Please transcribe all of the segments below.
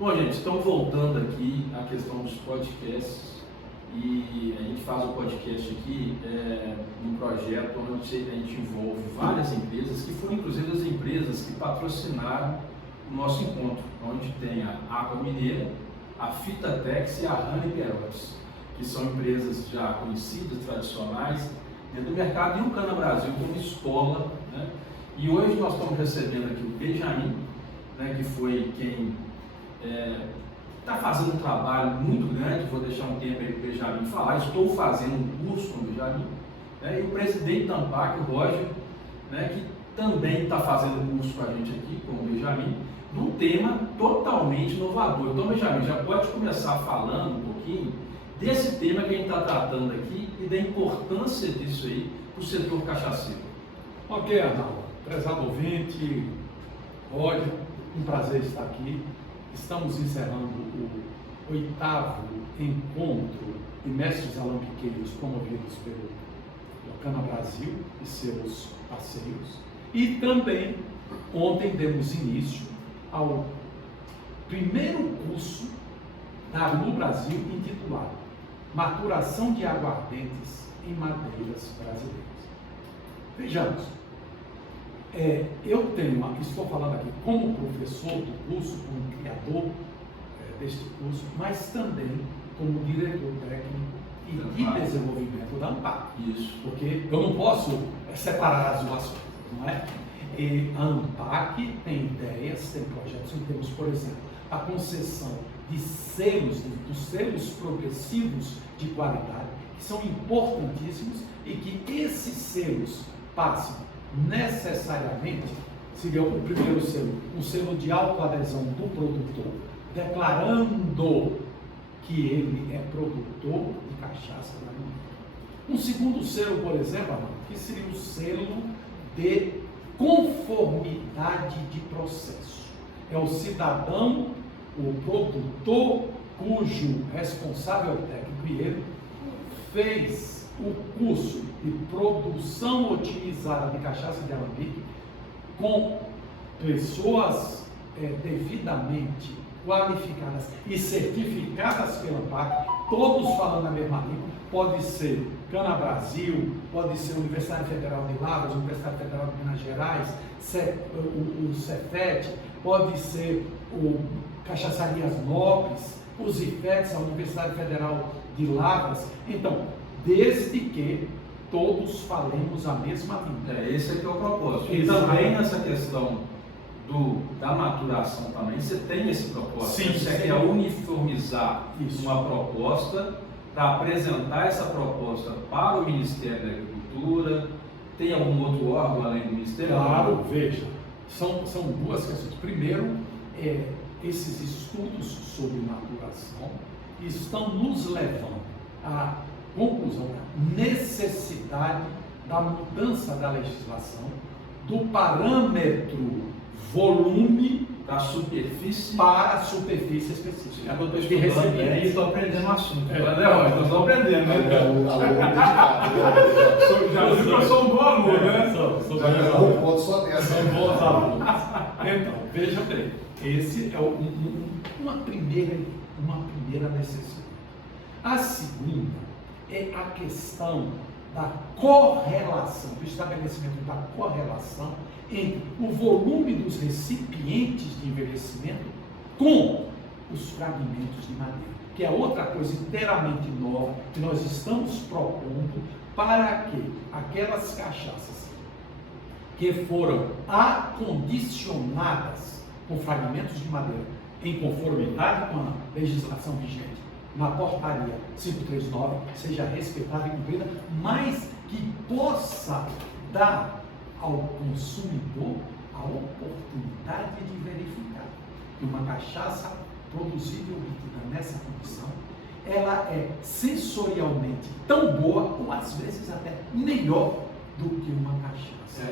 Bom, gente, estamos voltando aqui à questão dos podcasts e a gente faz o podcast aqui num projeto onde a gente envolve várias empresas, que foram inclusive as empresas que patrocinaram o nosso encontro, onde tem a Água Mineira, a Fitatex e a Rani Perotes, que são empresas já conhecidas, tradicionais dentro do mercado, e o Cana Brasil como escola, né? E hoje nós estamos recebendo aqui o Benjamin, né, que foi quem está fazendo um trabalho muito grande. Vou deixar um tempo aí para o Benjamin falar. Estou fazendo um curso com o Benjamin, né, e o presidente da ANPAC, o Roger, né, que também está fazendo um curso com a gente aqui, com o Benjamin, num tema totalmente inovador. Então, Benjamin, já pode começar falando um pouquinho desse tema que a gente está tratando aqui e da importância disso aí para o setor cachaceiro. Ok, Arnaldo. Prezado ouvinte, Roger, um prazer estar aqui. Estamos encerrando o 8º encontro de mestres alambiqueiros promovidos pelo Cana Brasil e seus parceiros. E também, ontem, demos início ao primeiro curso no Brasil intitulado Maturação de Aguardentes em Madeiras Brasileiras. Vejamos, estou falando aqui como professor do curso, como criador deste curso, mas também como diretor técnico e de desenvolvimento da ANPAC. Isso. Porque eu não posso separar as duas coisas, não é? E a ANPAC tem ideias, tem projetos, temos, por exemplo, a concessão de selos, dos selos progressivos de qualidade, que são importantíssimos e que esses selos passam necessariamente, seria o primeiro selo, um selo de autoadesão do produtor, declarando que ele é produtor de cachaça da Mineira. Um segundo selo, por exemplo, que seria o selo de conformidade de processo. É o cidadão, o produtor, cujo responsável técnico e ele fez o curso de produção otimizada de cachaça de alambique com pessoas devidamente qualificadas e certificadas pela ANPAC, todos falando a mesma língua. Pode ser Cana Brasil, pode ser Universidade Federal de Lavras, Universidade Federal de Minas Gerais, o Cefet, pode ser o Cachaçarias Nobres, os IFETs, a Universidade Federal de Lavras. Então, desde que todos falemos a mesma língua. Esse aqui é o propósito. E também nessa questão da maturação também, você tem esse propósito. Sim, você quer uniformizar uma proposta para apresentar essa proposta para o Ministério da Agricultura. Tem algum outro órgão além do Ministério? Claro, veja, são duas questões. Primeiro, esses estudos sobre maturação estão nos levando à conclusão da necessidade da mudança da legislação, do parâmetro volume da superfície para a superfície específica. Eu estou estudando e estou aprendendo o assunto. Nós estamos aprendendo, né? Já viu que eu sou um bom aluno, né? Não pode só nessa. São bons alunos. Então, veja bem, esse é uma primeira necessidade. A segunda é a questão da correlação, do estabelecimento da correlação entre o volume dos recipientes de envelhecimento com os fragmentos de madeira, que é outra coisa inteiramente nova que nós estamos propondo para que aquelas cachaças que foram acondicionadas com fragmentos de madeira em conformidade com a legislação vigente na portaria 539 seja respeitada e cumprida, mas que possa dar ao consumidor a oportunidade de verificar que uma cachaça produzida e obtida nessa condição, ela é sensorialmente tão boa, ou às vezes até melhor do que uma cachaça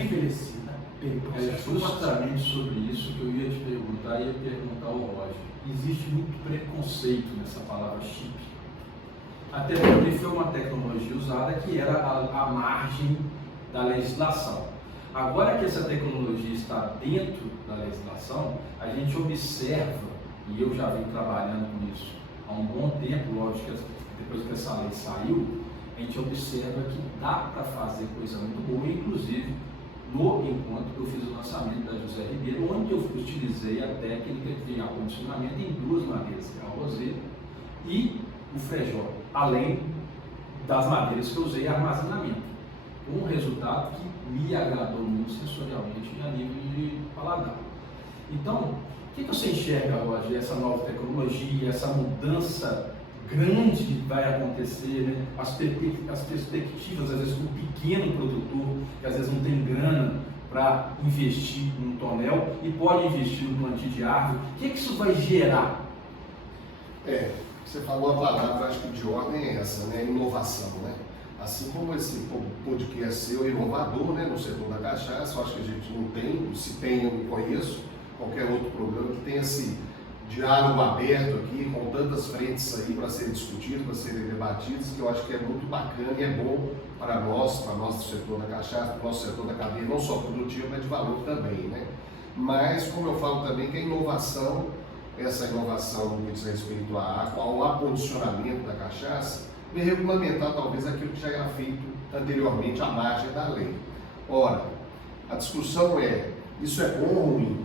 envelhecida pelo processo. É justamente sobre isso que eu ia te perguntar e ia perguntar ao Roger. Existe muito preconceito nessa palavra chip. Até porque foi uma tecnologia usada que era a margem da legislação. Agora que essa tecnologia está dentro da legislação, a gente observa e eu já venho trabalhando com isso há um bom tempo, lógico que depois que essa lei saiu, a gente observa que dá para fazer coisa muito boa, inclusive no encontro que eu fiz o lançamento da José Ribeiro, onde eu utilizei a técnica de acondicionamento em duas madeiras, que é a roseta e o frejó, além das madeiras que eu usei armazenamento, um resultado que me agradou muito sensorialmente e a nível de paladar. Então, o que você enxerga, Roger, essa nova tecnologia, essa mudança grande que vai acontecer, né? As perspectivas, às vezes, do pequeno produtor, que às vezes não tem grana para investir num tonel e pode investir no plantio de árvore, o que isso vai gerar? Você falou a palavra, acho que de ordem é essa, né? Inovação, né? Assim como esse podcast seu é inovador, né? No setor da cachaça, eu acho que a gente não tem, se tem, eu não conheço qualquer outro programa que tenha esse diálogo aberto aqui, com tantas frentes aí para serem discutidas, para serem debatidas, que eu acho que é muito bacana e é bom para nós do setor da cachaça, para o nosso setor da cadeia, não só produtivo, mas de valor também, né? Mas, como eu falo também, que a inovação, essa inovação no que diz respeito ao acondicionamento da cachaça, vem regulamentar talvez aquilo que já era feito anteriormente à margem da lei. Ora, a discussão é, isso é bom ou ruim?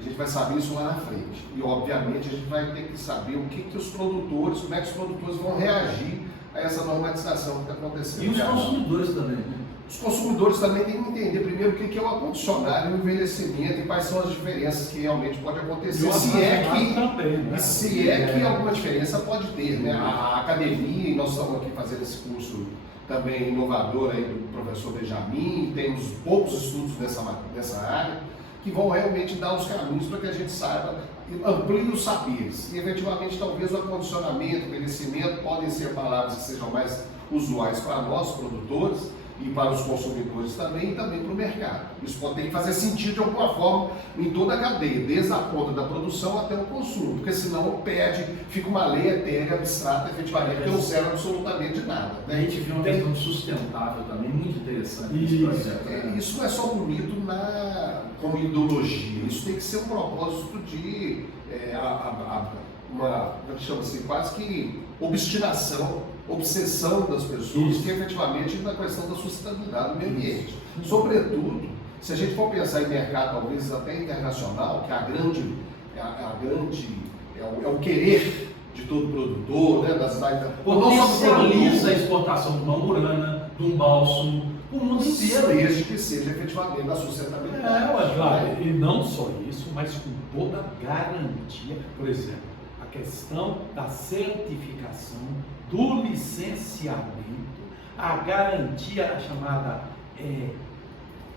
A gente vai saber isso lá na frente. E, obviamente, a gente vai ter que saber o que os produtores, como é que os produtores vão reagir a essa normatização que está acontecendo. E os consumidores também, né? Os consumidores também têm que entender primeiro o que é o ar-condicionado e o envelhecimento e quais são as diferenças que realmente podem acontecer. Se é que alguma diferença pode ter, né? A academia, e nós estamos aqui fazendo esse curso também inovador aí do professor Benjamin, temos poucos estudos nessa área, que vão realmente dar os caminhos para que a gente saiba, amplie os saberes. E, efetivamente, talvez o acondicionamento, o envelhecimento podem ser palavras que sejam mais usuais para nós, produtores, e para os consumidores também, e também para o mercado. Isso pode ter que fazer sentido de alguma forma em toda a cadeia, desde a ponta da produção até o consumo, porque senão fica uma lei etérea, abstrata, efetivamente, que não serve absolutamente nada. Né? A gente viu uma questão sustentável também, muito interessante nesse projeto. Isso não é só bonito como ideologia, isso tem que ser um propósito de como é que chama assim, quase que obsessão das pessoas, que efetivamente na questão da sustentabilidade do meio ambiente. Sobretudo, se a gente for pensar em mercado, talvez até internacional, que é o querer de todo produtor, né, das potencializa a exportação de uma murana, de um bálsamo, o mundo inteiro. Desde que seja efetivamente da sustentabilidade. Claro, e não só isso, mas com toda a garantia, por exemplo, a questão da certificação, do licenciamento, a garantia chamada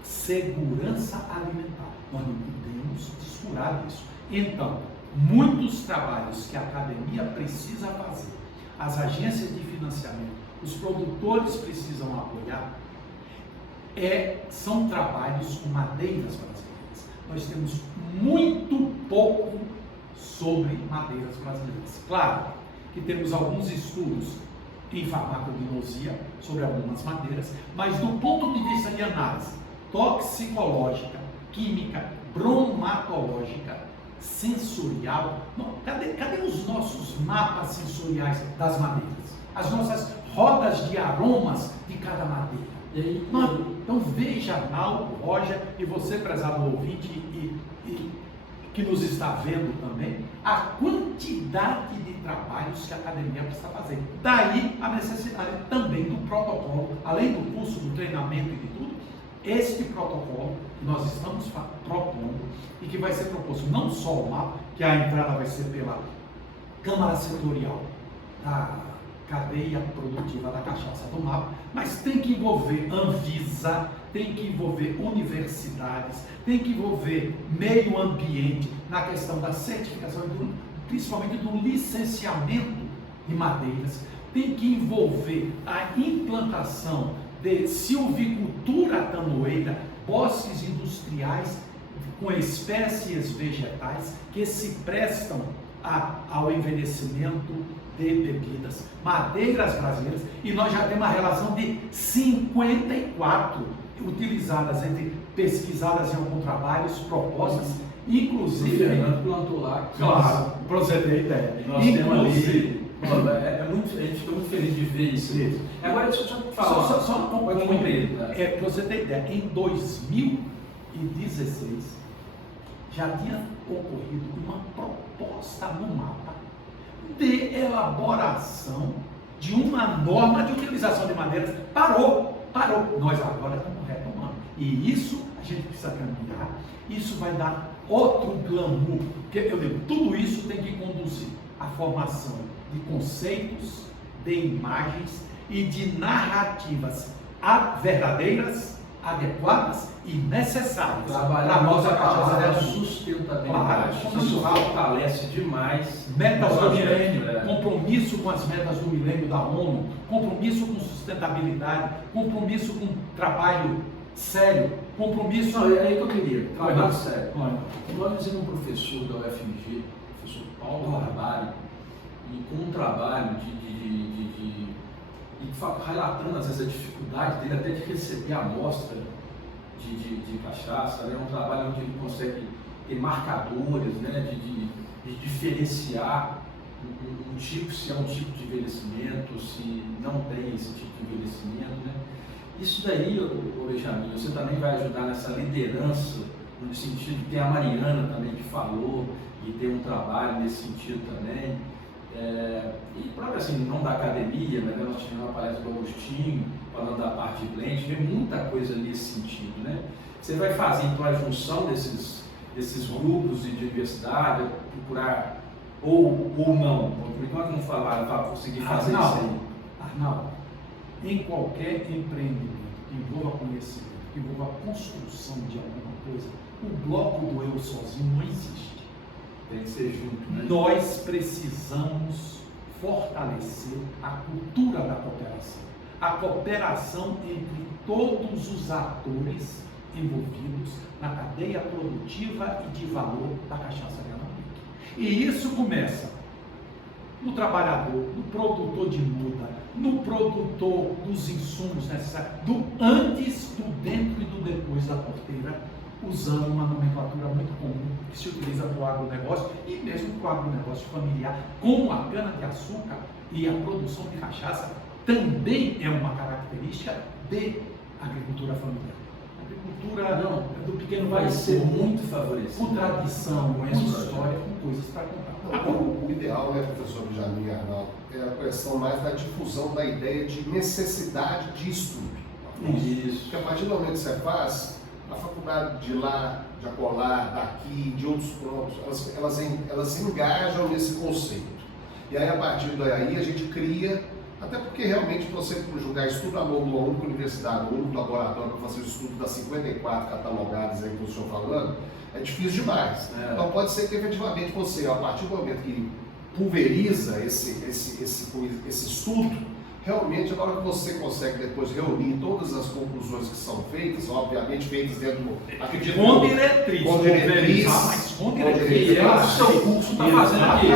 segurança alimentar. Nós não podemos descurar isso. Então, muitos trabalhos que a academia precisa fazer, as agências de financiamento, os produtores precisam apoiar, são trabalhos com madeiras brasileiras. Nós temos muito pouco sobre madeiras brasileiras. Claro que temos alguns estudos em farmacognosia sobre algumas madeiras, mas do ponto de vista de análise toxicológica, química, bromatológica, sensorial, cadê os nossos mapas sensoriais das madeiras? As nossas rodas de aromas de cada madeira. Então veja, Naldo, Roger e você, prezado ouvinte, e que nos está vendo também, a quantidade de trabalhos que a academia precisa fazer. Daí a necessidade também do protocolo, além do curso, do treinamento e de tudo, este protocolo que nós estamos propondo e que vai ser proposto não só o MAP, que a entrada vai ser pela Câmara Setorial da cadeia produtiva da cachaça do MAP, mas tem que envolver Anvisa, tem que envolver universidades, tem que envolver meio ambiente na questão da certificação, principalmente do licenciamento de madeiras, tem que envolver a implantação de silvicultura tanoeira, bosques industriais com espécies vegetais que se prestam ao envelhecimento de bebidas, madeiras brasileiras, e nós já temos uma relação de 54 utilizadas, pesquisadas em alguns trabalhos, propostas Inclusive, O Fernando plantou lá. claro, para você ter ideia. E nós temos ali. A gente fica muito feliz de ver isso. Agora, deixa eu te falar. Só um Pode concluir. Tá? para você ter ideia, em 2016 já tinha ocorrido uma proposta no mapa de elaboração de uma norma de utilização de madeiras. Parou. Nós agora estamos retomando. E isso a gente precisa caminhar. Isso vai dar outro glamour. Porque eu digo, tudo isso tem que conduzir à formação de conceitos, de imagens e de narrativas verdadeiras, adequadas e necessárias para a nossa cachaça é de sustentabilidade. Claro, Isso fortalece demais. metas do milênio, milênio, compromisso com as metas do milênio da ONU, compromisso com sustentabilidade, compromisso com trabalho sério, compromisso... Não, é aí que eu queria, trabalho sério. Olha. Nós dizendo um professor da UFMG, professor Paulo Barbari, e com um trabalho relatando às vezes a dificuldade dele até de receber a amostra de cachaça, é um trabalho onde ele consegue ter marcadores, né, de diferenciar um tipo, se é um tipo de envelhecimento, se não tem esse tipo de envelhecimento, né? Isso daí, ô Benjamin, você também vai ajudar nessa liderança, no sentido, tem a Mariana também que falou, e tem um trabalho nesse sentido também. E próprio assim, não da academia, mas nós tivemos uma palestra do Agostinho, falando da parte de blend, vem muita coisa nesse sentido, né? Você vai fazer então a junção desses grupos de universidade, procurar, ou não, por enquanto não falaram para conseguir fazer isso aí. Arnaldo, em qualquer empreendimento que envolva conhecimento, que envolva a construção de alguma coisa, o bloco do eu sozinho não existe. Tem que ser junto, né? Nós precisamos fortalecer a cultura da cooperação. A cooperação entre todos os atores envolvidos na cadeia produtiva e de valor da cachaça de Alambique. E isso começa no trabalhador, no produtor de muda, no produtor dos insumos necessários, do antes, do dentro e do depois da porteira, usando uma nomenclatura muito comum que se utiliza para o agronegócio e mesmo para o agronegócio familiar, como a cana-de-açúcar e a produção de cachaça também é uma característica de agricultura familiar. Agricultura do pequeno vai ser muito favorecida. Com tradição, com história, com coisas para contar. Agora, o ideal, né, professor Benjamin e Arnaldo, é a questão mais da difusão da ideia de necessidade de estudo. Isso. Porque a partir do momento que você faz, a faculdade de lá, de acolá, daqui, de outros pontos, elas engajam nesse conceito. E aí, a partir daí, a gente cria, até porque realmente, para você julgar estudo a mão de uma única universidade, um único laboratório para fazer o estudo das 54 catalogadas aí que o senhor falando, é difícil demais. Então, pode ser que efetivamente você, a partir do momento que pulveriza esse estudo, realmente, na hora que você consegue depois reunir todas as conclusões que são feitas, obviamente feitas dentro do... Com diretriz. Com diretriz. Mas com diretriz. E é o que o seu curso está fazendo aqui.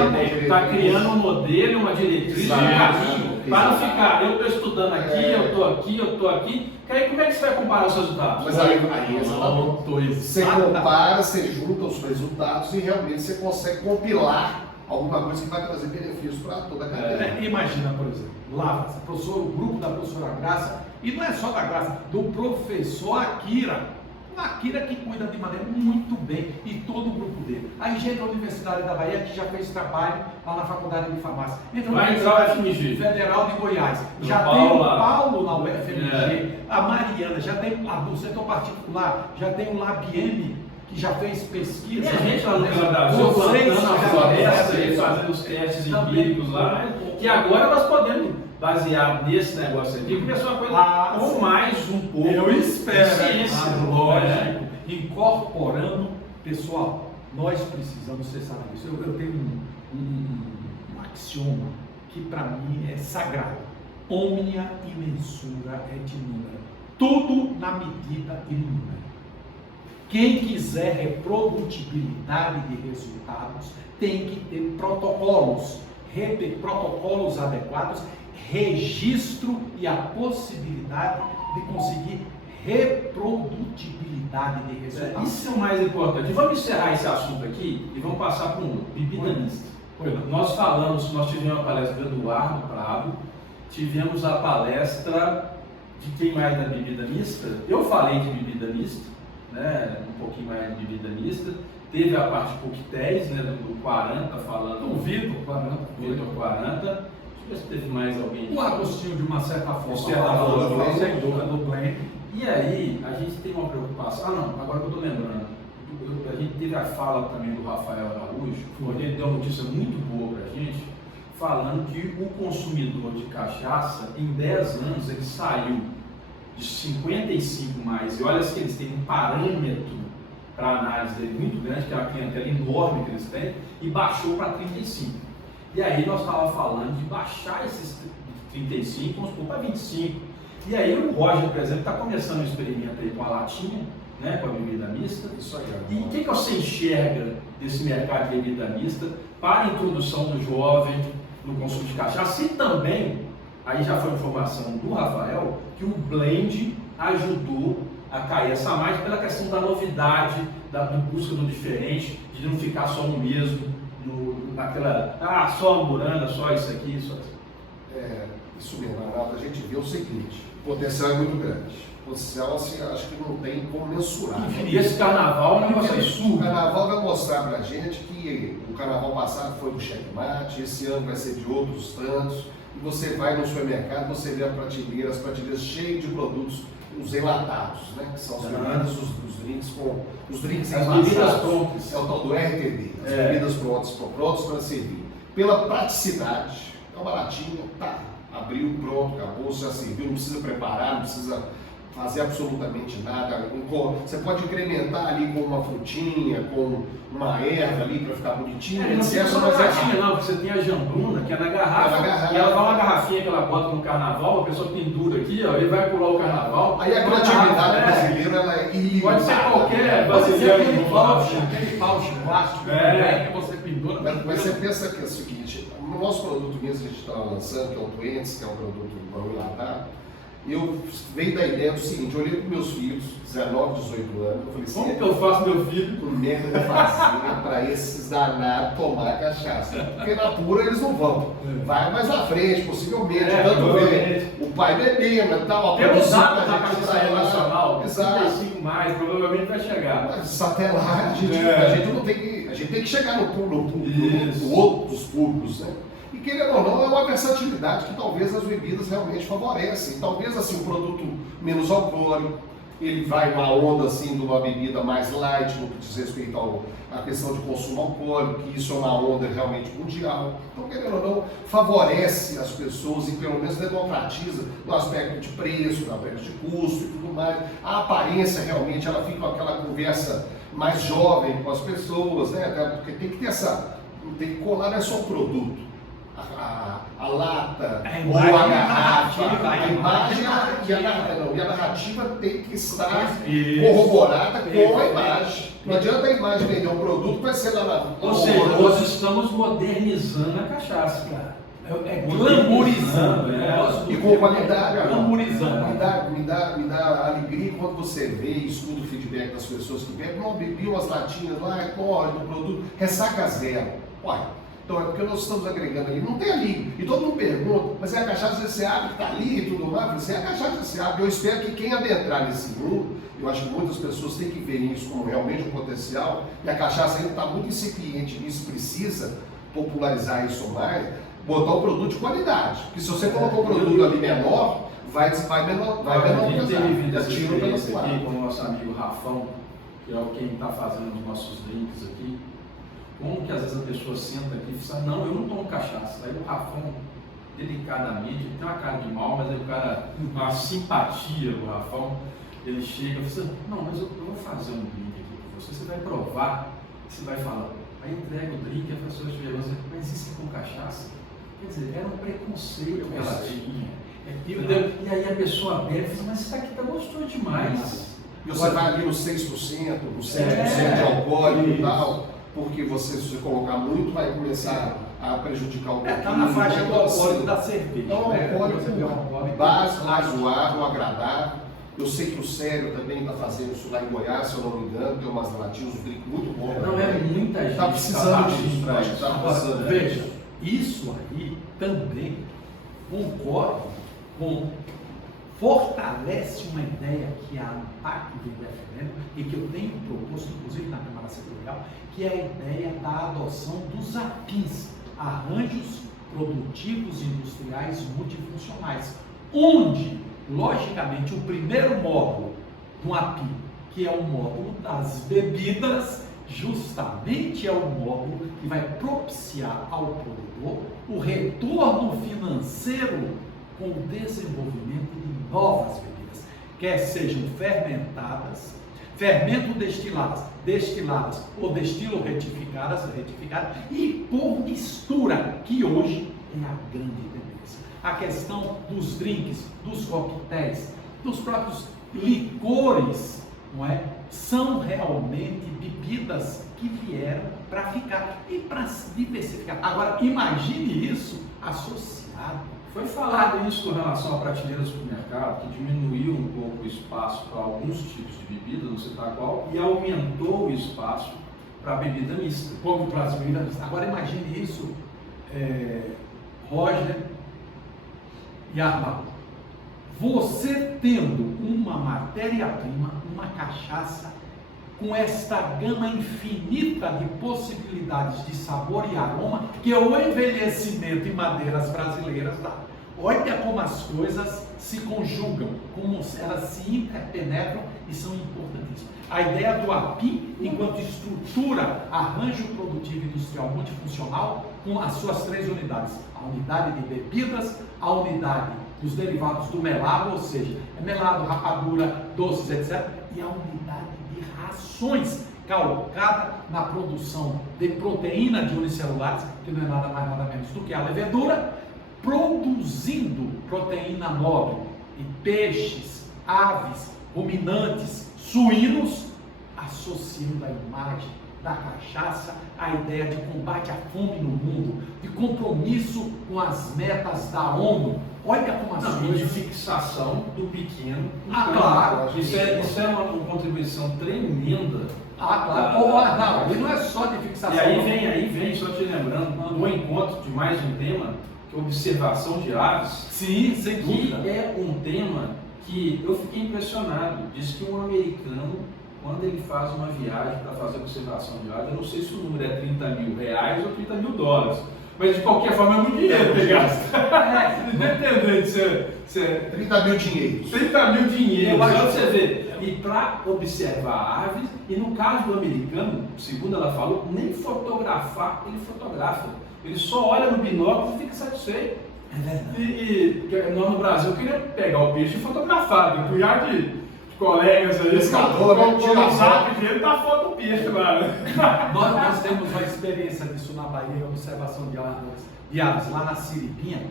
Está criando um modelo, uma diretriz, um caminho, para não ficar, eu estou estudando aqui, eu estou aqui, que aí como é que você vai comparar os resultados? Mas aí você compara, você junta os resultados e realmente você consegue compilar alguma coisa que vai trazer benefícios para toda a cadeia. Imagina, por exemplo, Lavras, o grupo da professora Graça, e não é só da Graça, do professor Akira. O Akira que cuida de maneira muito bem, e todo o grupo dele. A Engenharia da Universidade da Bahia, que já fez trabalho lá na Faculdade de Farmácia. Vai entrar o FMG. Federal de Goiás. Já tem o Paulo na UFMG, a Mariana, já tem do setor particular, já tem o Labiene, que já fez pesquisa. E a gente lá no Brasil, plantando a floresta e fazendo os testes empíricos lá, que agora nós podemos basear nesse negócio aqui, porque é uma coisa com mais um pouco. Eu espero, ciência, lógico, incorporando, pessoal, nós precisamos ser sábios. Eu tenho um axioma que para mim é sagrado: omnia imensura et numera. Tudo na medida e no número. Quem quiser reprodutibilidade de resultados tem que ter protocolos adequados, registro e a possibilidade de conseguir reprodutibilidade de resultados. Isso é o mais importante. E vamos encerrar esse assunto aqui e vamos passar para um bebida mista. Nós tivemos uma palestra do Eduardo Prado, tivemos a palestra de quem mais da bebida mista. Eu falei de bebida mista, né, um pouquinho mais de bebida mista. Teve a parte de coquetéis, né, do 40 falando. O Vitor 40. Vitor 40. Deixa eu ver se teve mais alguém. O Agostinho, de uma certa forma, sem dúvida, do blend. E aí, a gente tem uma preocupação. Agora que eu estou lembrando. A gente teve a fala também do Rafael Araújo, onde ele deu uma notícia muito boa para a gente, falando que o consumidor de cachaça, em 10 anos, ele saiu de 55 mais, e olha que eles têm um parâmetro para análise dele muito grande, que é uma clientela enorme que eles têm, e baixou para 35. E aí nós estávamos falando de baixar esses 35, vamos supor, para 25. E aí o Roger, por exemplo, está começando um experimento aí com a latinha, né, com a bebida mista. Isso aí. E o que você enxerga desse mercado de bebida mista para a introdução do jovem no consumo de cachaça? E também, aí já foi informação do Rafael, que o blend ajudou a cair essa margem pela questão da novidade, da busca do diferente, de não ficar só no mesmo, naquela, só Amburana, só isso aqui, só isso. Isso mesmo, Arnaldo, a gente vê o seguinte, o potencial é muito grande. O potencial, assim, acho que não tem como mensurar. E esse carnaval é um negócio absurdo. O carnaval vai mostrar pra gente que o carnaval passado foi do checkmate, esse ano vai ser de outros tantos. E você vai no supermercado, você vê as prateleiras cheias de produtos, os enlatados, né? Que são as bebidas, os drinks as bebidas prontas. É o tal do RTD, as bebidas prontas para servir. Pela praticidade, é uma latinha, tá, abriu, pronto, acabou, já serviu, não precisa preparar, não precisa fazer absolutamente nada. Você pode incrementar ali com uma frutinha, com uma erva ali para ficar bonitinho. Não é só uma latinha, não, você tem a jambruna, que é na garrafa, e ela dá uma garrafinha que ela bota no carnaval, a pessoa pendura aqui, ó, ele vai pular o carnaval. Aí a criatividade brasileira, ela é ilimitada. Pode ser qualquer brasileiro. Aquele pauche plástico que você pendura. Mas você pensa que é o seguinte, o nosso produto mesmo que a gente está lançando, que é o Twentes, que é um produto para enlatar, eu veio da ideia do seguinte, eu olhei para meus filhos, 19, 18 anos, eu falei assim, como que eu faço meu filho? Que merda eu vou fazer para esses danados tomar cachaça? Porque na pura eles não vão. Vai mais à frente, possivelmente, tanto ver o pai bebendo e tal. Temos dados da cachaça nacional, exato. 35 mais, provavelmente vai chegar. Mas até lá, a gente não tem que, a gente tem que chegar no outros públicos, né? E querendo ou não, é uma versatilidade que talvez as bebidas realmente favorecem. Talvez assim, um produto menos alcoólico, ele vai numa onda assim de uma bebida mais light no que diz respeito à questão de consumo alcoólico, que isso é uma onda realmente mundial. Então, querendo ou não, favorece as pessoas e pelo menos democratiza no aspecto de preço, no aspecto de custo e tudo mais. A aparência realmente, ela fica com aquela conversa mais jovem com as pessoas, né? Porque tem que ter tem que colar, não é só o produto. A lata ou a garrafa, a imagem e a narrativa tem que estar corroborada com a imagem. Não adianta a imagem vender um produto que vai ser lá na... Ou seja, nós estamos modernizando a cachaça, cara. Glamourizando, e com qualidade. Glamourizando. Me dá alegria quando você vê e estuda o feedback das pessoas que bebem. Não, bebi umas latinhas lá, corre do produto, ressaca zero. Olha. Então é porque nós estamos agregando ali, não tem ali. E todo mundo pergunta, mas é a cachaça desse água que está ali e tudo mais? Mas é a cachaça desse água. Eu espero que quem adentrar nesse mundo, eu acho que muitas pessoas têm que ver isso como realmente um potencial, e a cachaça ainda está muito incipiente nisso, precisa popularizar isso mais, botar um produto de qualidade. Porque se você colocar um produto ali menor, vai menor A gente teve vida pesar. experiência aqui com o nosso amigo Rafão, que é quem está fazendo os nossos drinks aqui. Como que às vezes a pessoa senta aqui e fala, não, eu não tomo cachaça. Aí o Rafão, delicadamente, ele tem uma cara de mal, mas é um cara, uma simpatia do Rafão, ele chega e fala, não, mas eu vou fazer um drink aqui para você, você vai provar, você vai falar, aí entrega o drink, a pessoa chega e fala, mas isso é com cachaça? Quer dizer, era um preconceito que ela tinha. E aí a pessoa bebe e fala, mas isso aqui tá gostoso demais. E você vai ali no 6%, no 7% de alcoólico e tal. Porque você, se você colocar muito, vai começar a prejudicar o está na faixa do alcoólico da cerveja. Então, um alcoólico básico, razoável, agradável. Eu sei que o Sério também está fazendo isso lá em Goiás, se eu não me engano, tem umas latinas, um drink muito bom. Não é muita gente. Está precisando disso, para acho que está Agora, precisando. veja, isso aí também concordo com, fortalece uma ideia que a ANPAC vem defendendo e que eu tenho proposto, inclusive na Câmara Setorial, que é a ideia da adoção dos APIs, arranjos produtivos industriais multifuncionais, onde, logicamente, o primeiro módulo do API, que é o módulo das bebidas, justamente é o módulo que vai propiciar ao produtor o retorno financeiro com o desenvolvimento de novas bebidas, quer sejam fermentadas, fermento destiladas ou destilo retificadas e por mistura, que hoje é a grande tendência. A questão dos drinks, dos coquetéis, dos próprios licores, não é? São realmente bebidas que vieram para ficar e para se diversificar. Agora, imagine isso associado. Foi falado isso com relação à prateleira do supermercado, que diminuiu um pouco o espaço para alguns tipos de bebida, não sei qual, e aumentou o espaço para a bebida mista. Como para as bebidas mistas. Agora imagine isso, Roger e Arnaldo. Você tendo uma matéria-prima, uma cachaça, com esta gama infinita de possibilidades de sabor e aroma que o envelhecimento em madeiras brasileiras dá. Olha como as coisas se conjugam, como elas se interpenetram e são importantíssimas. A ideia do API, enquanto estrutura, arranjo produtivo industrial multifuncional, com as suas 3 unidades. A unidade de bebidas, a unidade dos derivados do melado, ou seja, melado, rapadura, doces, etc. E a unidade de rações calcada na produção de proteína de unicelulares, que não é nada mais nada menos do que a levedura, produzindo proteína nobre e peixes, aves, ruminantes, suínos, associando a imagem da cachaça à ideia de combate à fome no mundo, de compromisso com as metas da ONU. Olha como as coisas... de fixação do pequeno. Claro. Isso é uma contribuição tremenda. Claro. E não é só de fixação. E aí vem, só te lembrando, um encontro de mais um tema, que é observação de aves. Sim, sem dúvida. Que é um tema que eu fiquei impressionado. Diz que um americano, quando ele faz uma viagem para fazer observação de aves, eu não sei se o número é 30 mil reais ou 30 mil dólares. Mas de qualquer forma é muito dinheiro que ele gasta. Independente se é 30 mil dinheiros. 30 mil dinheiros, só você ver. E para observar aves, e no caso do americano, segundo ela falou, nem fotografar, ele fotografa. Ele só olha no binóculo e fica satisfeito. É verdade. E nós no Brasil queria pegar o peixe e fotografar, né? Um punhado de colegas aí, pescador, o zap dele tá foto do peixe lá, né? Nós temos uma experiência disso na Bahia, observação de aves lá na Siripinha,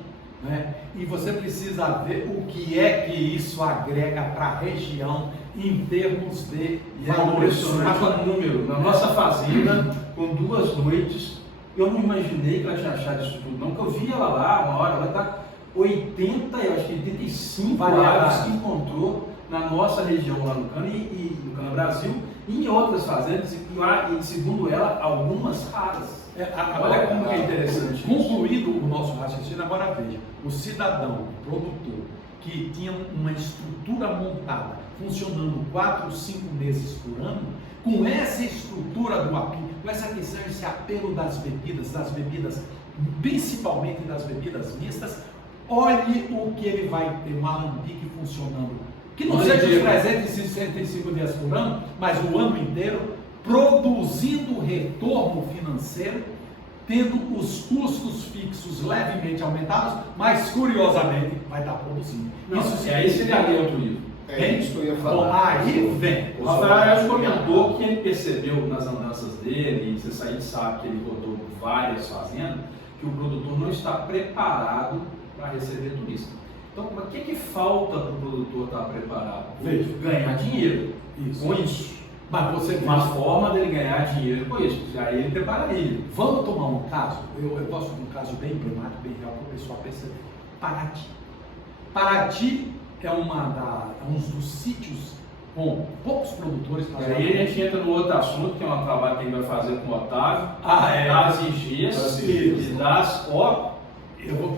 né? E você precisa ver o que é que isso agrega para a região em termos de valores. Impressionante o número. Na nossa fazenda, com 2 noites, eu não imaginei que ela tinha achado isso tudo, não, porque eu vi ela lá, uma hora, ela está 80, eu acho que 85 aves que encontrou na nossa região lá no Cana e no Cana Brasil, e em outras fazendas, e segundo ela, algumas raras. Olha como que é interessante. Concluído o nosso raciocínio, agora veja, o cidadão, o produtor, que tinha uma estrutura montada, funcionando 4 ou 5 meses por ano, com essa estrutura do API, com essa questão, esse apelo das bebidas, principalmente das bebidas mistas, olhe o que ele vai ter, um alambique funcionando, que não seja os 365 dias por ano, mas o ano inteiro, produzindo retorno financeiro, tendo os custos fixos levemente aumentados, mas curiosamente vai estar produzindo. Aí seria ler outro livro. É isso que eu ia falar. Aí vem. O Rafael comentou que ele percebeu nas andanças dele, e você aí sabe que ele rodou várias fazendas, que o produtor não está preparado para receber turista. Então, o que falta para o produtor estar preparado? Veja, ganhar dinheiro com isso. Mas você uma forma dele ganhar dinheiro com isso, aí ele prepararia. Vamos tomar um caso, eu gosto de um caso bem emblemático, bem real, para o pessoal perceber. Paraty. Paraty é um dos sítios com poucos produtores. E aí a gente entra no outro assunto, que é um trabalho que a gente vai fazer com o Otávio, das IGs e das eu vou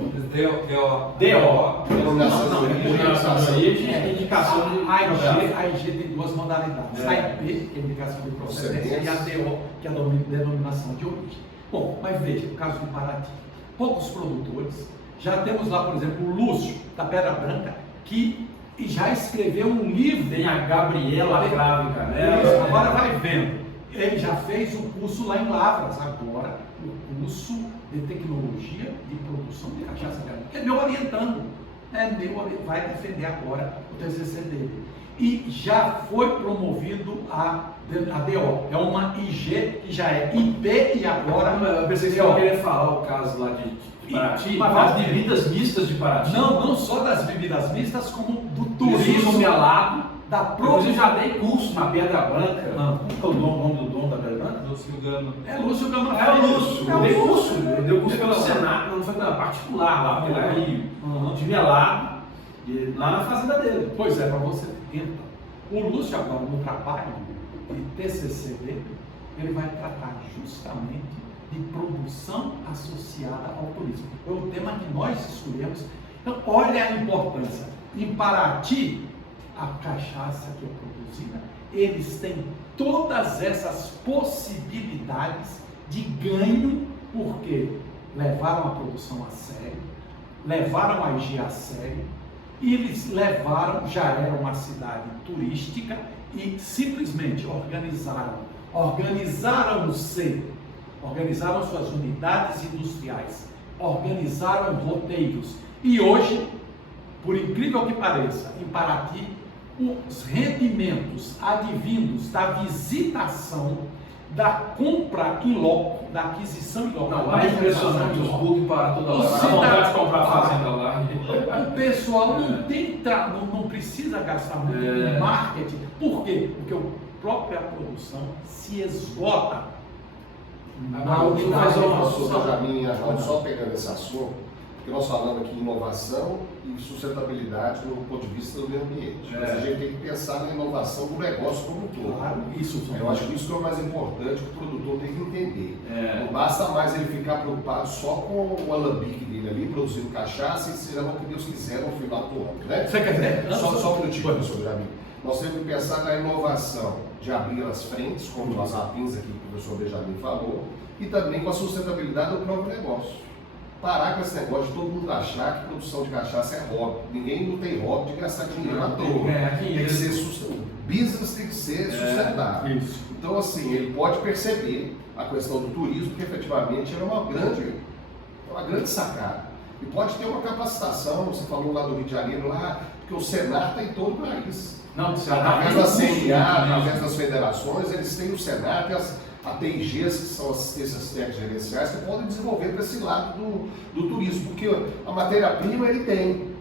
indicação de a IG tem duas modalidades, a IP, que é a indicação de procedência, e a DO, que é a denominação de origem. Bom, mas veja, o caso de Paraty, poucos produtores, já temos lá, por exemplo, o Lúcio, da Pedra Branca, que já escreveu um livro. Tem a Gabriela Cravo Canela. Agora vai vendo, ele já fez o curso lá em Lavras, agora o curso de tecnologia de produção de cachaça grande, que é meu orientando, vai defender agora o TCC dele. E já foi promovido a DO, é uma IG que já é IP e agora. Eu pensei que você queria falar o caso lá de Paraty, das bebidas mistas de Paraty. Não só das bebidas mistas, como do turismo melado. Da produção. Eu já dei curso na Pedra Branca. Qual é o nome do dono da Pedra Branca? Lúcio Gama. É Lúcio Gama. É o Lúcio. Eu dei curso. Eu dei curso pelo Senado, não foi pela particular lá, pela Rio. De melado, lá na fazenda dele. Pois é, para você tentar. O Lúcio agora no trabalho de TCC dele, ele vai tratar justamente de produção associada ao turismo. Foi o tema que nós escolhemos. Então, olha a importância. Em Paraty, a cachaça que é produzida, eles têm todas essas possibilidades de ganho, porque levaram a produção a sério, levaram a IG a sério, e eles já era uma cidade turística e simplesmente organizaram suas unidades industriais, organizaram roteiros. E hoje, por incrível que pareça, em Paraty, os rendimentos advindos da visitação, da compra em loco, da aquisição em loco. Não, lá é impressionante os books para toda hora. A vontade de comprar a fazenda lá. O pessoal não precisa gastar muito em marketing. Por quê? Porque a própria produção se esgota. Só pegando esse assunto, porque nós falamos aqui em inovação e sustentabilidade do ponto de vista do meio ambiente. Mas a gente tem que pensar na inovação do negócio como um todo. Claro, eu acho que isso é o mais importante que o produtor tem que entender. Não basta mais ele ficar preocupado só com o alambique dele ali, produzindo cachaça e seja o que Deus quiser no final do ano. Né? Você quer ver? Só um minutinho, professor Jamil. Nós temos que pensar na inovação de abrir as frentes, como as rapins aqui que o professor Benjamin falou, e também com a sustentabilidade do próprio negócio. Parar com esse negócio de todo mundo achar que produção de cachaça é hobby. Ninguém não tem hobby de gastar dinheiro à toa. Tem que ser sustentável. O business tem que ser sustentável. Então, assim, ele pode perceber a questão do turismo, que efetivamente é uma grande sacada. E pode ter uma capacitação, você falou lá do Rio de Janeiro, lá, porque o Senar está em todo o país. Através da CNA, através das federações, eles têm o Senar, tem as ATIGs, que são assistências técnicas gerenciais, que podem desenvolver para esse lado do turismo, porque a matéria-prima ele tem.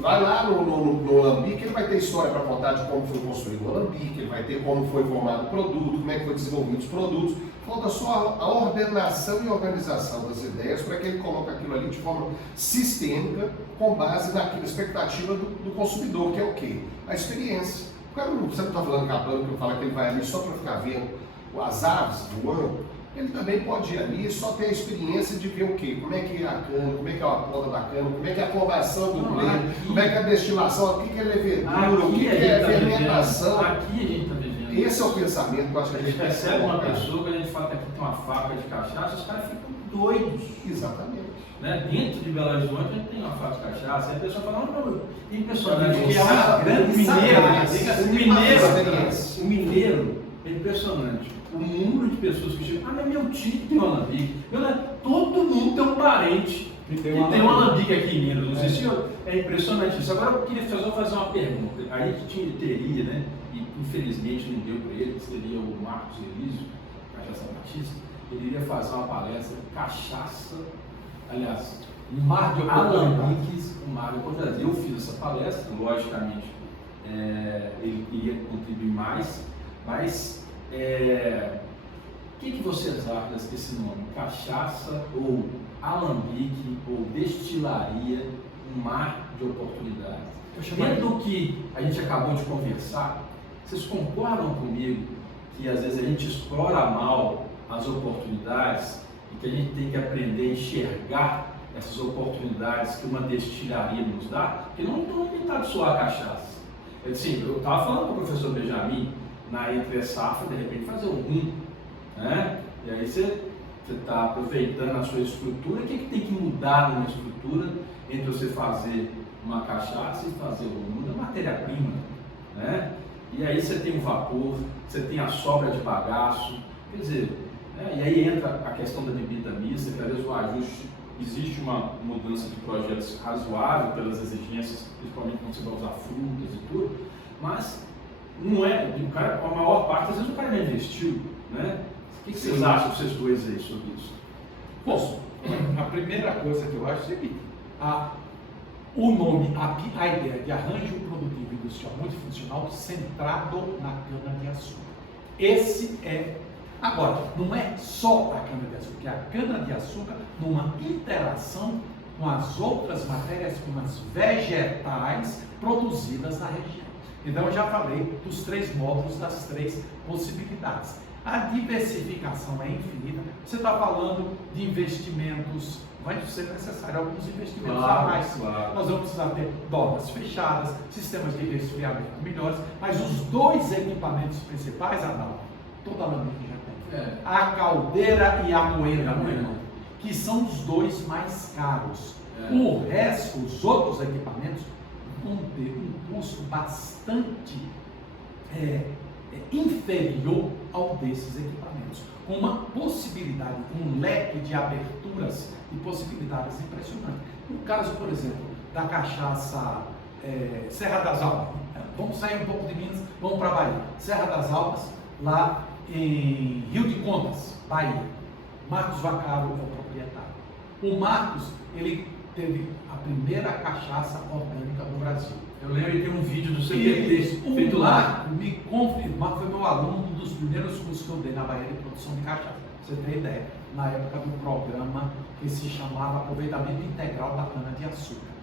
Vai lá no alambique, ele vai ter história para contar de como foi construído o alambique, ele vai ter como foi formado o produto, como é que foi desenvolvido os produtos. Falta só a ordenação e organização das ideias para que ele coloque aquilo ali de forma sistêmica, com base naquela expectativa do consumidor, que é o quê? A experiência. O cara você não está falando cabano, que eu falo que ele vai ali só para ficar vendo as aves voando, ele também pode ir ali e só ter a experiência de ver o quê? Como é que é a cana, como é que é a poda da cana, como é que é a cloração do blend, como é que é a destilação, o que é levedura, o que é fermentação. Aqui a gente está vivendo. Esse é o pensamento que eu acho que a gente percebe uma pessoa, quando a gente fala que aqui tem uma fábrica de cachaça, os caras ficam doidos. Exatamente. Né? Dentro de Belo Horizonte a gente tem uma fábrica de cachaça, e a pessoa fala, não, impressionante, que é uma grande o mineiro é impressionante. O número de pessoas que chegam, mas meu tio tem um alambique. Todo mundo tem um parente que tem um alambique aqui em Minas. Não sei se é impressionante isso. Agora eu queria fazer uma pergunta. A gente teria, né? E infelizmente não deu para ele, seria o Marcos Elísio, Cachaça Batista, ele iria fazer uma palestra de cachaça, aliás, um mar de alambiques, eu fiz essa palestra, logicamente ele iria contribuir mais, mas o que vocês acham desse nome? Cachaça ou alambique ou destilaria um mar de oportunidades. Dentro do que a gente acabou de conversar, vocês concordam comigo que às vezes a gente explora mal as oportunidades e que a gente tem que aprender a enxergar essas oportunidades que uma destilharia nos dá? Porque não estou tentando suar a cachaça. Eu estava falando com o professor Benjamin, na entre safra, de repente fazer um rum, né? E aí você está aproveitando a sua estrutura. O que tem que mudar numa estrutura entre você fazer uma cachaça e fazer o rum? Muda a matéria-prima, né? E aí você tem o vapor, você tem a sobra de bagaço, quer dizer, né? E aí entra a questão da bebida mista, que às vezes o ajuste, existe uma mudança de projetos razoável pelas exigências, principalmente quando você vai usar frutas e tudo, mas não é, a maior parte, às vezes o cara já investiu, né? O que vocês acham, vocês dois aí, sobre isso? Bom, a primeira coisa que eu acho é o seguinte, o nome, a ideia de arranjo produtivo industrial multifuncional centrado na cana-de-açúcar. Esse é, agora, não é só a cana-de-açúcar, é a cana-de-açúcar numa interação com as outras matérias-primas vegetais produzidas na região. Então, eu já falei dos 3 módulos, das 3 possibilidades. A diversificação é infinita. Você está falando de investimentos, vai ser necessário alguns investimentos a mais. Claro. Nós vamos precisar ter dornas fechadas, sistemas de resfriamento melhores, mas os 2 equipamentos principais, Adalto, toda lambique já tem. A caldeira e a moenda, meu irmão, que são os 2 mais caros. O resto, os outros equipamentos, vão ter um custo bastante inferior ao desses equipamentos, com uma possibilidade, um leque de aberturas e possibilidades impressionantes. No caso, por exemplo, da cachaça Serra das Almas, vamos sair um pouco de Minas, vamos para a Bahia. Serra das Almas, lá em Rio de Contas, Bahia. Marcos Vaccaro é o proprietário. O Marcos, ele teve a primeira cachaça orgânica no Brasil. Eu lembro que tem um vídeo do CPT feito lá. Me confirmou, foi meu aluno, um dos primeiros cursos que eu dei na Bahia de produção de cachaça. Pra você ter ideia, na época do programa que se chamava Aproveitamento Integral da Cana-de-Açúcar.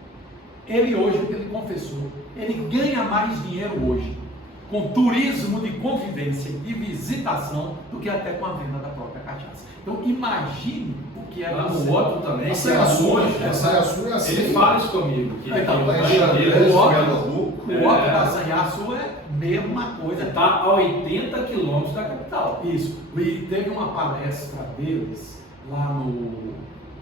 Ele hoje, ele confessou, ele ganha mais dinheiro hoje com turismo de convivência e de visitação do que até com a venda da própria cachaça. Então imagine o que é o outro também, essa é a sua, é assim. Ele fala isso comigo. Que então, o outro da Sanhaçu é a mesma coisa. Está a 80 quilômetros da capital. Isso. E teve uma palestra deles lá no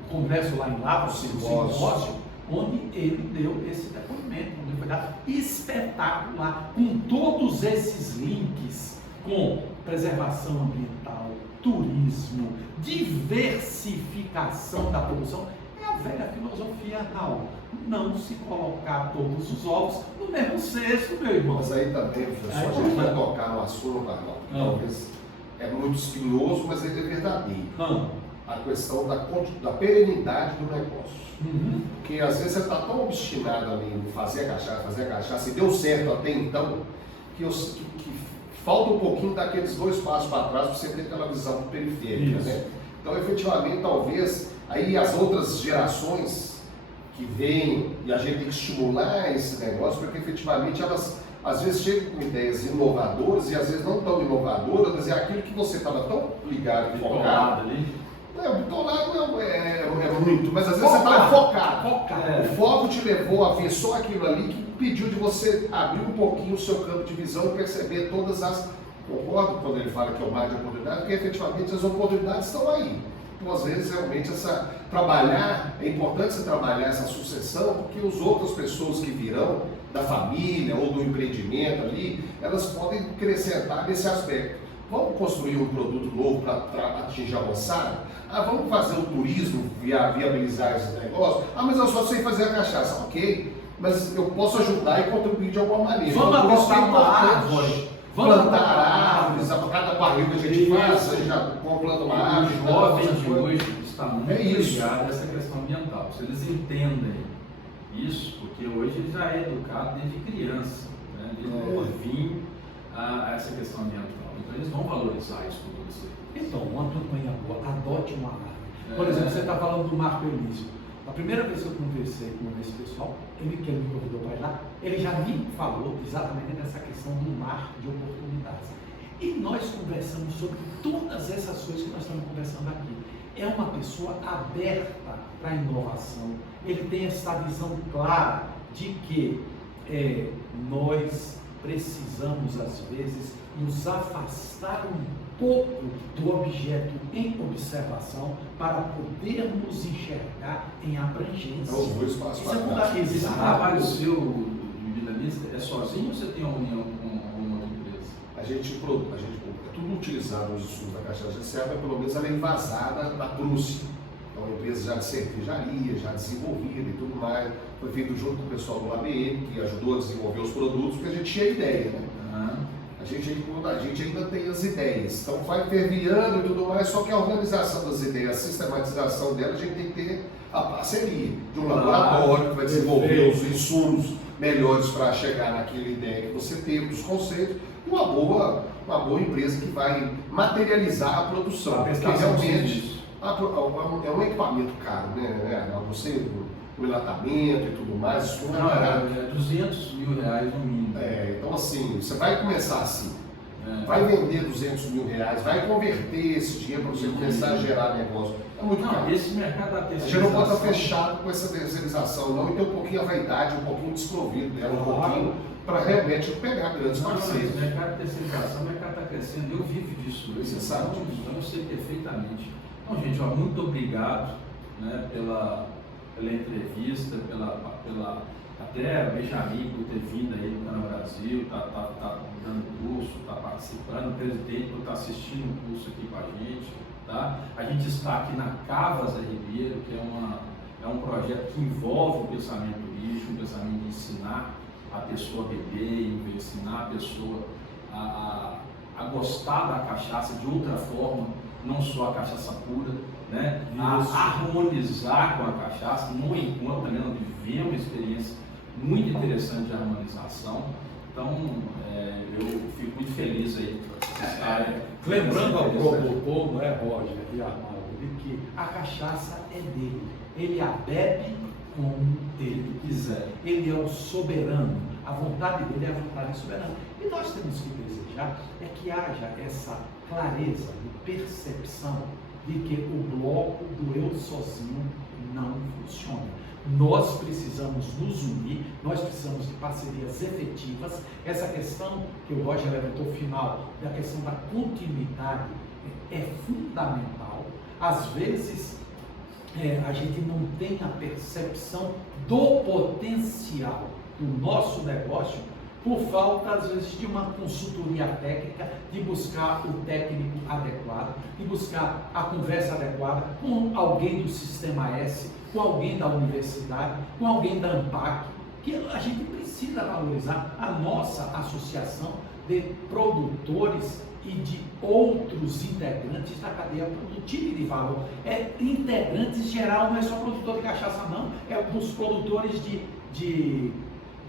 congresso lá em Lavras, no simpósio, onde ele deu esse depoimento, onde foi dado espetacular, com todos esses links com preservação ambiental, turismo, diversificação da produção. É a velha filosofia, Raul. Não se colocar todos os ovos no mesmo cesto, meu irmão. Mas aí também, professor, a gente vai tocar no assunto, Arnaldo, talvez é muito espinhoso, mas ele é verdadeiro. A questão da perenidade do negócio. Porque às vezes você está tão obstinado ali em fazer a cachaça, e deu certo até então, que falta um pouquinho daqueles 2 passos para trás para você ter aquela visão periférica, né? Então, efetivamente, talvez, aí as outras gerações que vêm, e a gente tem que estimular esse negócio, porque efetivamente elas, às vezes, chegam com ideias inovadoras, e às vezes não tão inovadoras, mas é aquilo que você estava tão ligado e focado ali. O bitolado é muito, mas às vezes você estava focado. O foco te levou a ver só aquilo ali que pediu de você abrir um pouquinho o seu campo de visão e perceber todas as... Concordo quando ele fala que é o mar de oportunidades, porque efetivamente as oportunidades estão aí. Então, às vezes, realmente, é importante você trabalhar essa sucessão, porque as outras pessoas que virão da família ou do empreendimento ali, elas podem acrescentar nesse aspecto. Vamos construir um produto novo para atingir a moçada? Vamos fazer o turismo, viabilizar esse negócio? Mas eu só sei fazer a cachaça. Ok, mas eu posso ajudar e contribuir de alguma maneira. Vamos apostar uma árvore. Plantar árvores, a cada barril que a gente faz, a gente já planta uma árvore. O jovem de hoje está muito ligado a essa questão ambiental. Se eles entendem isso, porque hoje ele já é educado desde criança, né? Desde novinho a essa questão ambiental. Então eles vão valorizar isso com você. Então, uma campanha boa, adote uma árvore. Por exemplo, você está falando do Marco Elísio. A primeira vez que eu conversei com esse pessoal, que ele me convidou para ir lá, ele já me falou exatamente dessa questão do mar de oportunidades. E nós conversamos sobre todas essas coisas que nós estamos conversando aqui. É uma pessoa aberta para a inovação, ele tem essa visão clara de que nós precisamos, às vezes, nos afastar um pouco do objeto em observação para podermos enxergar em abrangência. Então, os dois passos para trás. Existe O trabalho seu de vida mista é sozinho ou você tem uma união com uma outra empresa? A gente produz, é tudo utilizado nos estudos da Cachaça de Serra, pelo menos ela é embasada na Prússia. É uma empresa já de cervejaria, já desenvolvida e tudo mais. Foi feito junto com o pessoal do ABM, que ajudou a desenvolver os produtos, porque a gente tinha ideia, né? A gente ainda tem as ideias, então vai fervilhando e tudo mais, só que a organização das ideias, a sistematização delas, a gente tem que ter a parceria de um laboratório que vai desenvolver os insumos melhores para chegar naquela ideia que você teve, dos conceitos, e uma boa empresa que vai materializar a produção, porque realmente é um equipamento caro, né? Você, o enlatamento e tudo mais, isso não é barato. É R$200 mil no mínimo. Então assim, você vai começar assim, vai vender R$200 mil, vai converter esse dinheiro para você começar a gerar negócio. É muito caro. Esse mercado da terceirização... A gente não pode estar fechado com essa terceirização, não, e ter um pouquinho a vaidade, um pouquinho desprovido dela, um pouquinho, para realmente pegar grandes parceiros. O mercado de terceirização, o mercado está crescendo, eu vivo disso. Você sabe disso. Então eu sei perfeitamente. Então, gente, muito obrigado, né, pela entrevista, até Benjamin por ter vindo aí no Canal Brasil, tá dando curso, está participando, o presidente por estar assistindo o curso aqui com a gente. Tá? A gente está aqui na Cavas Ribeiro, que é um projeto que envolve o pensamento lixo, o pensamento de ensinar a pessoa a beber, ensinar a pessoa a gostar da cachaça de outra forma, não só a cachaça pura, né? A harmonizar com a cachaça. No encontro também nós vivemos uma experiência muito interessante de harmonização. Então, eu fico muito feliz aí por estarem. Lembrando ao produtor, não é, Roger e Arnaldo, de que a cachaça é dele. Ele a bebe como ele quiser. Ele é o soberano. A vontade dele é a vontade soberana. E nós temos que desejar que haja essa clareza de percepção de que o bloco do eu sozinho não funciona. Nós precisamos nos unir, nós precisamos de parcerias efetivas. Essa questão que o Roger levantou final, da questão da continuidade, é fundamental. Às vezes, a gente não tem a percepção do potencial do nosso negócio por falta, às vezes, de uma consultoria técnica, de buscar o técnico adequado, de buscar a conversa adequada com alguém do Sistema S, com alguém da universidade, com alguém da ANPAC, que a gente precisa valorizar a nossa associação de produtores e de outros integrantes da cadeia produtiva e de valor. Integrantes geral, não é só produtor de cachaça não, é dos produtores de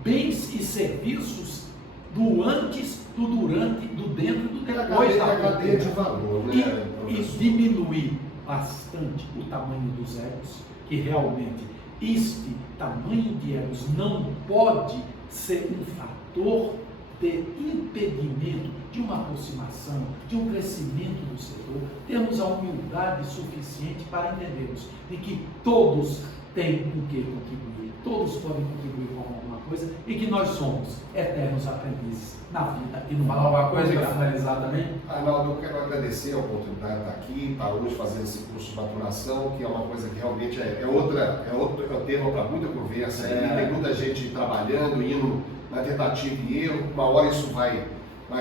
bens e serviços do antes, do durante, do dentro e do depois da cadeia de valor, né? E diminuir bastante o tamanho dos egos, que realmente este tamanho de egos não pode ser um fator de impedimento de uma aproximação, de um crescimento do setor. Temos a humildade suficiente para entendermos de que todos têm com que contribuir, todos podem contribuir com alguma coisa e que nós somos eternos aprendizes na vida e no mundo. Falar uma coisa para finalizar também? Arnaldo, eu quero agradecer a oportunidade de estar aqui, para hoje fazer esse curso de maturação, que é uma coisa que realmente é outro tema para muita conversa. Tem muita gente trabalhando, indo na tentativa e erro. Uma hora isso vai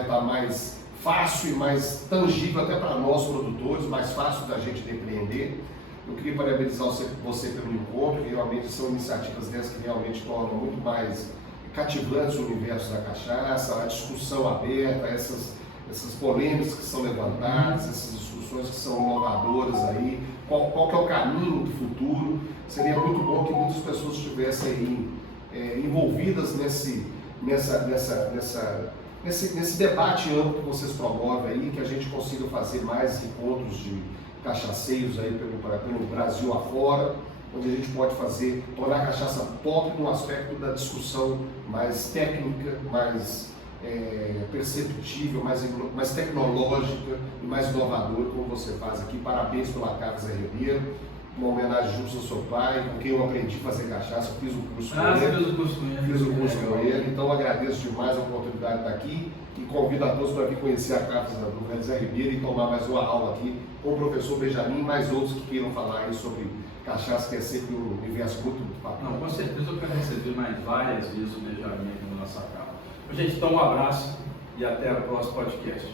estar mais fácil e mais tangível até para nós produtores, mais fácil da gente depreender. Eu queria parabenizar você pelo encontro, que realmente são iniciativas dessas que realmente tornam muito mais cativantes o universo da cachaça, a discussão aberta, essas polêmicas que são levantadas, essas discussões que são inovadoras aí, qual que é o caminho do futuro. Seria muito bom que muitas pessoas estivessem aí envolvidas nesse debate amplo que vocês promovem aí, que a gente consiga fazer mais encontros de cachaceiros aí pelo Brasil afora, onde a gente pode tornar a cachaça pop no aspecto da discussão mais técnica, mais perceptível, mais tecnológica e mais inovadora, como você faz aqui. Parabéns pela Casa Zé Ribeiro, uma homenagem justa ao seu pai, com quem eu aprendi a fazer cachaça, fiz o curso com ele. Fiz o curso com ele. Fiz o curso com ele, então agradeço demais a oportunidade de estar aqui e convido a todos para vir conhecer a Casa do Grande Zé Ribeiro e tomar mais uma aula aqui com o professor Benjamin e mais outros que queiram falar aí sobre cachaça, que é sempre um universo muito bacana. Não, com certeza eu quero receber mais várias vezes o Benjamin aqui na nossa casa. Gente, então um abraço e até o próximo podcast.